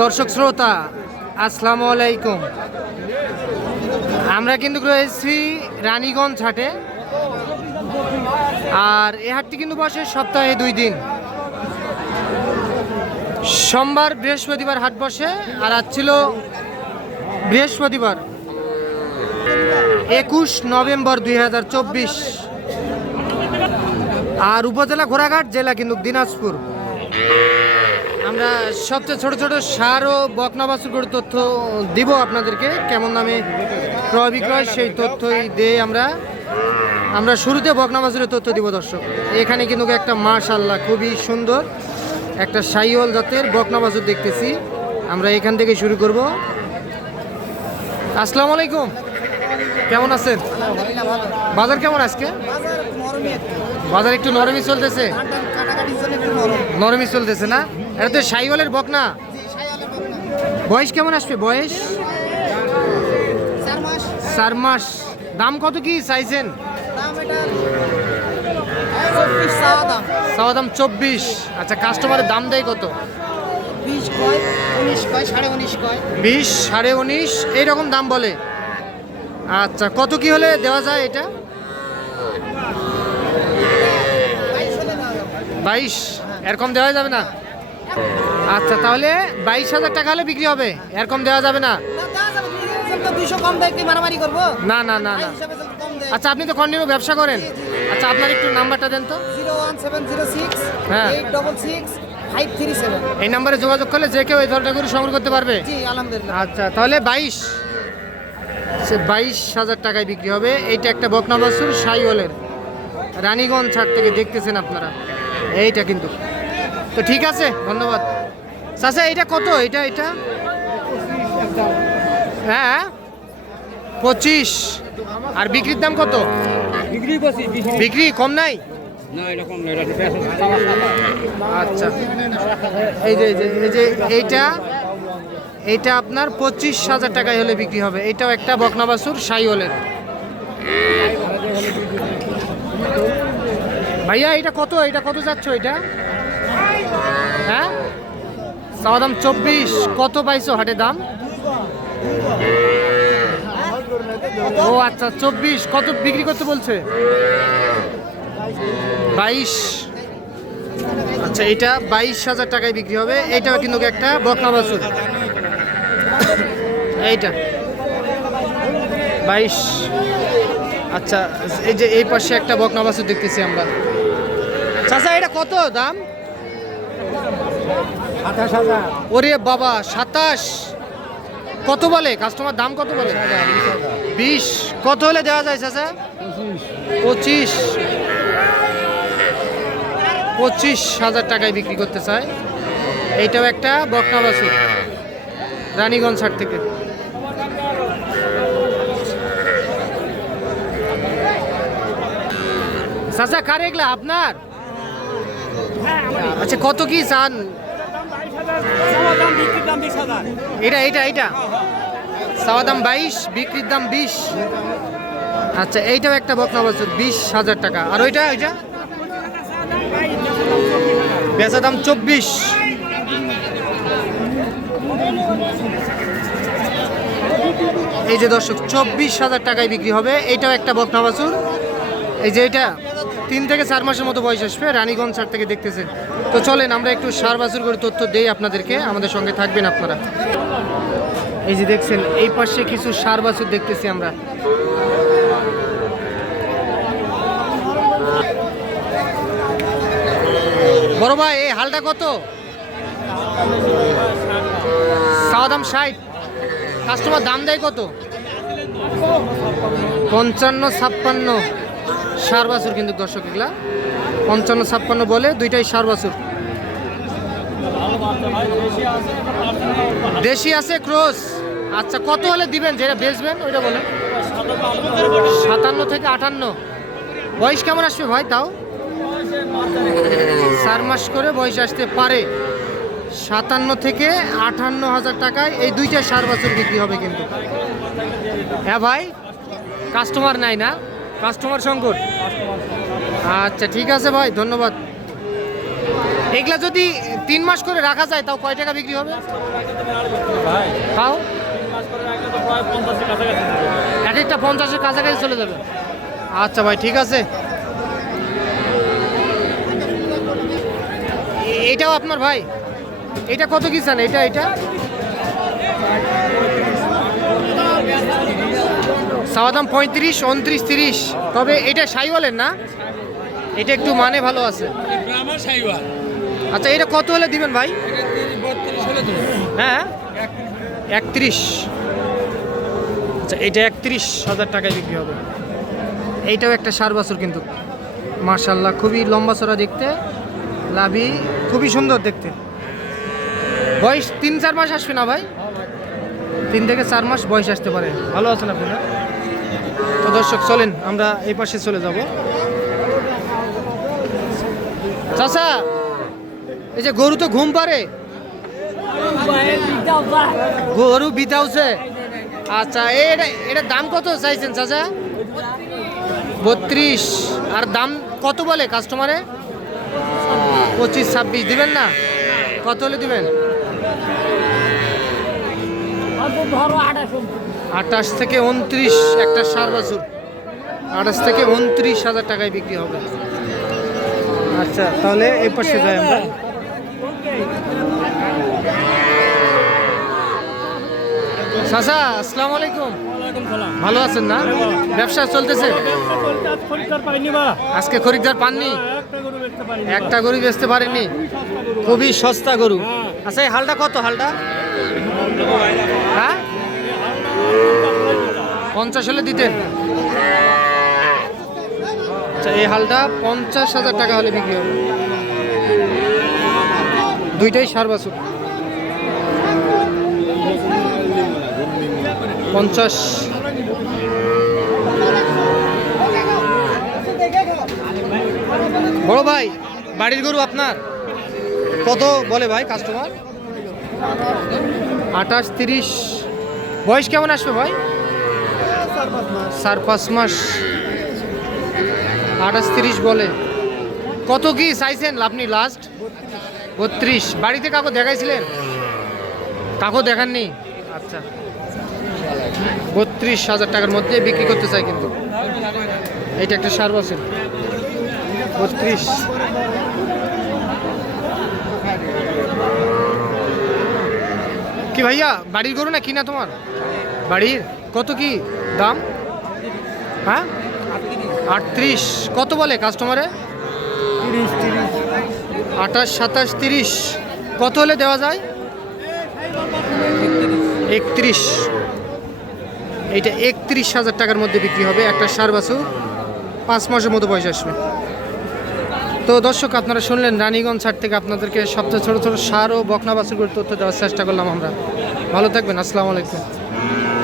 দর্শক শ্রোতা, আসসালামু আলাইকুম। আমরা কিন্তু রয়েছি রানীগঞ্জ হাটে। আর এ হাটটি কিন্তু বসে সপ্তাহে দুই দিন। সোমবার বৃহস্পতিবার হাট বসে, আর আজ ছিল বৃহস্পতিবার, একুশ নভেম্বর দুই হাজার চব্বিশ। আর উপজেলা ঘোড়াঘাট জেলা কিন্তু দিনাজপুর। আমরা সবচেয়ে ছোট ছোট সার ও বকনা বাছুর তথ্য দিব আপনাদেরকে। কেমন দামে ক্রয় বিক্রয় সেই তথ্যই দিয়ে আমরা আমরা শুরুতে বকনা বাছুরের তথ্য দিব দর্শক। এখানে কিন্তু একটা মাশাল্লাহ খুবই সুন্দর একটা সাইওয়াল জাতের বকনা বাছুর দেখতেছি। আমরা এখান থেকে শুরু করব। আসসালামু আলাইকুম। কেমন আছেন? বাজার কেমন আজকে? বাজার একটু। নরমই চলতেছে? নরমই চলতেছে না? এটা তো সাইওয়ালের বক না বয়স কেমন আসবে? বয়স? চার মাস। দাম কত কি চাইছেন? চাওয়া দাম। চব্বিশ। আচ্ছা কাস্টমারের দাম দেয় কত? বিশ সাড়ে উনিশ এইরকম দাম বলে। আচ্ছা কত কি হলে দেওয়া যায় এটা? বাইশ? এরকম দেওয়া যাবে না? আচ্ছা তাহলে বাইশ হাজার টাকা হলে বিক্রি হবে? এরকম দেওয়া যাবে না? না না না না আচ্ছা আপনি তো কন্টিনিউ ব্যবসা করেন। আচ্ছা আপনার একটু নাম্বারটা দেন তো। হ্যাঁ। এই নাম্বারে যোগাযোগ করলে যে কেউ এই ধরনের করে সংগ্রহ করতে পারবে? আচ্ছা তাহলে বাইশ। সে বাইশ হাজার টাকায় বিক্রি হবে। এইটা একটা বকনা বাসুর সাইওয়ালের। রানীগঞ্জ ছাড় থেকে দেখতেছেন আপনারা। এইটা কিন্তু। তো ঠিক আছে ধন্যবাদ। চাচা এইটা কত? এটা এটা হ্যাঁ? পঁচিশ। আর বিক্রির দাম কত? বিক্রি বিক্রি। কম নাই? এটা আচ্ছা। এই যে এই যে এই যে এইটা এইটা আপনার পঁচিশ হাজার টাকায় হলে বিক্রি হবে। এটাও একটা বকনা বাছুর সাইওলের ভাইয়া এটা কত? এটা কত যাচ্ছ এটা হ্যাঁ? চাওয়া দাম চব্বিশ, কত পাইছো হাটে দাম? ও আচ্ছা চব্বিশ, কত বিক্রি করতে বলছে? বাইশ। আচ্ছা এটা বাইশ হাজার টাকায় বিক্রি হবে। এইটাও কিন্তু একটা বকনা বাছুর। এইটা। বাইশ। আচ্ছা এই যে এই পাশে একটা বকনা বাছুর দেখতেছি আমরা। চাচা, এটা কত দাম? ওরে বাবা সাতাশ। কত বলে? কাস্টমার দাম কত বলে? বিশ কত হলে দেওয়া যায় চাচা? পঁচিশ। পঁচিশ। হাজার টাকায় বিক্রি করতে চায়। এইটাও একটা বকনা রানীগঞ্জ হাট থেকে। চাচা কার এগুলা? আপনার? আচ্ছা কত কি চান? এটা এটা এটা। চাওয়া দাম বাইশ, বিক্রির দাম বিশ। আচ্ছা এইটাও একটা বকনা বাছুর, বিশ হাজার টাকা। আর ওইটা ওইটা? বেচা দাম চব্বিশ। এই যে দর্শক, চব্বিশ হাজার টাকায় বিক্রি হবে। এইটাও একটা বকনা বাছুর। এই যে এটা তিন থেকে চার মাসের মতো বয়স আসবে, রানীগঞ্জ সার থেকে দেখতেছেন তো চলেন, আমরা একটু সার বাছুর করে তথ্য দেই আপনাদেরকে, আমাদের সঙ্গে থাকবেন আপনারা। এই যে দেখছেন, এই পাশে কিছু সার বাছুর দেখতেছি আমরা। বড় ভাই, এই হালটা কত? চাওয়া দাম ষাট। কাস্টমার দাম দেয় কত? পঞ্চান্ন ছাপ্পান্ন। সার বাছুর কিন্তু দর্শক এগুলা। পঞ্চান্ন, ছাপ্পান্ন বলে দুইটাই সার বাছুর। দেশি আছে ক্রস। আচ্ছা কত হলে দিবেন? যেটা বেচবেন, ওইটা বলেন। সাতান্ন থেকে আটান্ন। বয়স কেমন আসবে ভাই তাও? চার মাস করে বয়স আসতে পারে। সাতান্ন থেকে আটান্ন হাজার টাকায় এই দুইটা সার বছর বিক্রি হবে কিন্তু। হ্যাঁ ভাই? কাস্টমার নাই না? কাস্টমার সংকট। আচ্ছা ঠিক আছে ভাই ধন্যবাদ। এগুলা যদি তিন মাস করে রাখা যায় তাও কয় টাকা বিক্রি হবে? তাও? এক একটা পঞ্চাশের কাছাকাছি চলে যাবে। আচ্ছা ভাই ঠিক আছে। এটাও আপনার ভাই? এটা কত কি চান? এটা এটা? চাওয়া দাম পঁয়ত্রিশ উনত্রিশ তিরিশ। তবে এটা সাই বলেন না? এটা একটু মানে ভালো আছে। আচ্ছা এটা কত হলে দিবেন ভাই? হ্যাঁ? একত্রিশ। আচ্ছা এটা একত্রিশ হাজার টাকায় বিক্রি হবে। এইটাও একটা সার বছর কিন্তু। মার্শাল্লাহ খুবই লম্বা চড়া দেখতে। লাভি খুবই সুন্দর দেখতে। বয়স তিন চার মাস আসবে না ভাই? তিন থেকে চার মাস বয়স আসতে পারে। ভালো আছেন আপনি না? তো দর্শক, চলেন, আমরা এই পাশে চলে যাব। চাচা, এই যে গরু তো ঘুম পারে গরু বিতাউছে। আচ্ছা এটা এটার দাম কত চাইছেন চাচা? বত্রিশ। আর দাম কত বলে কাস্টমারে? পঁচিশ, ছাব্বিশ, দিবেন না? কত হলে দিবেন? আঠাশ থেকে উনত্রিশ, একটা সার বাছুর। আঠাশ থেকে উনত্রিশ হাজার টাকায় বিক্রি হবে। আচ্ছা তাহলে এই পাশে যাই আমরা। আসসালামু আলাইকুম ভালো আছেন না? ব্যবসা চলতেছে? আজকে খরিদ্দার পাননি? একটা গরু বেচতে পারেননি? খুবই সস্তা গরু। আচ্ছা এই হালটা কত? হালটা? হ্যাঁ? পঞ্চাশ হলে দিতেন। আচ্ছা এই হালটা পঞ্চাশ হাজার টাকা হলে বিক্রি হবে। দুইটাই সার বাছুর। পঞ্চাশ। বড় ভাই, বাড়ির গরু আপনার? কত বলে ভাই কাস্টমার আঠাশ, তিরিশ। বয়স কেমন আসবে ভাই? চার পাঁচ মাস। আঠাশ তিরিশ বলে। কত কি চাইছেন আপনি লাস্ট বত্রিশ। বাড়িতে কাকু দেখাইছিলেন? কাকু দেখাননি? আচ্ছা। বত্রিশ হাজার টাকার মধ্যে বিক্রি করতে চাই কিন্তু। এইটা একটা সার বছর। বত্রিশ। কি ভাইয়া, বাড়ির গরু না কিনা তোমার? বাড়ির? কত কি দাম? হ্যাঁ? আটত্রিশ। কত বলে কাস্টমারে আঠাশ সাতাশ তিরিশ। কত হলে দেওয়া যায়? একত্রিশ। এইটা একত্রিশ হাজার টাকার মধ্যে বিক্রি হবে একটা সার বাছু পাঁচ মাসের মতো পয়সা আসবে। তো দর্শক আপনারা শুনলেন রানীগঞ্জ ছাড় থেকে আপনাদেরকে সবচেয়ে ছোটো ছোটো সার ও বকনা বাছুর তথ্য দেওয়ার চেষ্টা করলাম আমরা। ভালো থাকবেন আসসালামু আলাইকুম।